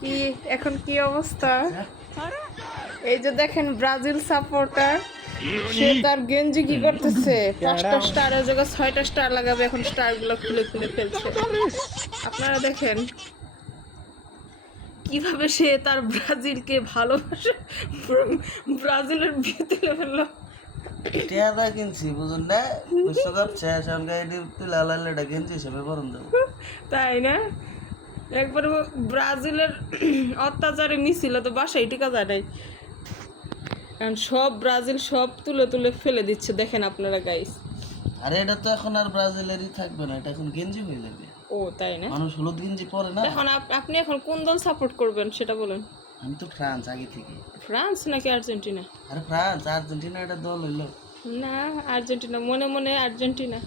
কি এখন কি অবস্থা? এই যে দেখেন ব্রাজিল সাপোর্টার, সে তার গেঞ্জি কি করতেছে, 5টা স্টারের জায়গায় 6টা স্টার লাগাবে, এখন স্টার গুলো খুলে খুলে ফেলছে। আপনারা দেখেন কিভাবে সে তার ব্রাজিলকে ভালোবাসে, ব্রাজিলের বিয়ে তুলে ফেললো। টিয়াদা কিনছি বুঝুন না, বিশ্বকাপ শেষ এখন গাড়ি তুলে আলাইলে এটা কিনছি হিসেবে বরণ দেবো। তাই না? একবার ব্রাজিলের অত্যাচারে মিছিল তো বাসায় টিকা যায় নাই, কারণ সব ব্রাজিল সব তুলে তুলে ফেলে দিচ্ছে। দেখেন আপনারা গাইস। আরে এটা তো এখন আর ব্রাজিলেরই থাকবে না, এটা এখন গেঞ্জি হয়ে যাবে। ও তাই না? মানুষ হলুদ গেঞ্জি পরে না। এখন আপনি এখন কোন দল সাপোর্ট করবেন সেটা বলেন। আমি তো ফ্রান্স আগে থেকে। ফ্রান্স নাকি আর্জেন্টিনা? আরে ফ্রান্স, আর্জেন্টিনা এটা দল হইলো। না, আর্জেন্টিনা, মনে মনে আর্জেন্টিনা।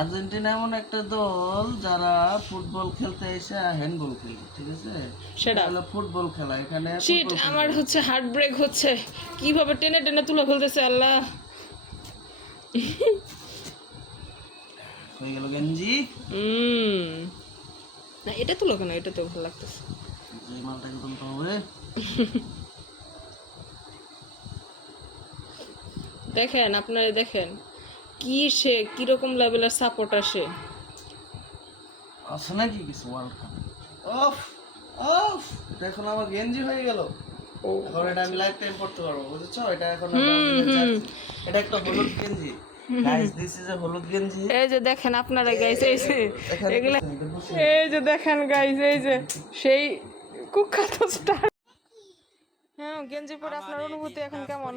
আর্জেন্টিনা এমন একটা দল যারা ফুটবল খেলতে এসে হ্যান্ডবল খেলে, ঠিক আছে? সেটা হলো ফুটবল খেলা, এখানে শিট, আমার হচ্ছে হার্ট ব্রেক হচ্ছে, কিভাবে টেনে টেনে তুলে ফেলতেছে আল্লাহ। হয়ে গেল গেঞ্জি। না এটা তুলো কেন, এটা তো ভালো লাগতেছে। যে মালটাকে তুলতে হবে। দেখেন আপনারা দেখেন কি সে কিরকম লেভেলের সাপোর্ট আসে। আছে নাকি কিছু ওয়ার্ল্ড কাপ? অফ অফ, এটা এখন আমার গেঞ্জি হয়ে গেল। ও এখন এটা আমি লাইফ টাইম পড়তে পারবো, বুঝেছো? এটা এখন ব্রাজিলের জার্সি। এটা একটা হলুদ গেঞ্জি গাইস, দিস ইজ এ হলুদ গেঞ্জি। এই যে দেখেন আপনারা গাইস, এই যে এখানে এগুলা, এই যে দেখেন গাইস, এই যে সেই কুখ্যাত স্টার। হ্যাঁ, গেঞ্জি পরে আপনার অনুভূতি এখন কেমন?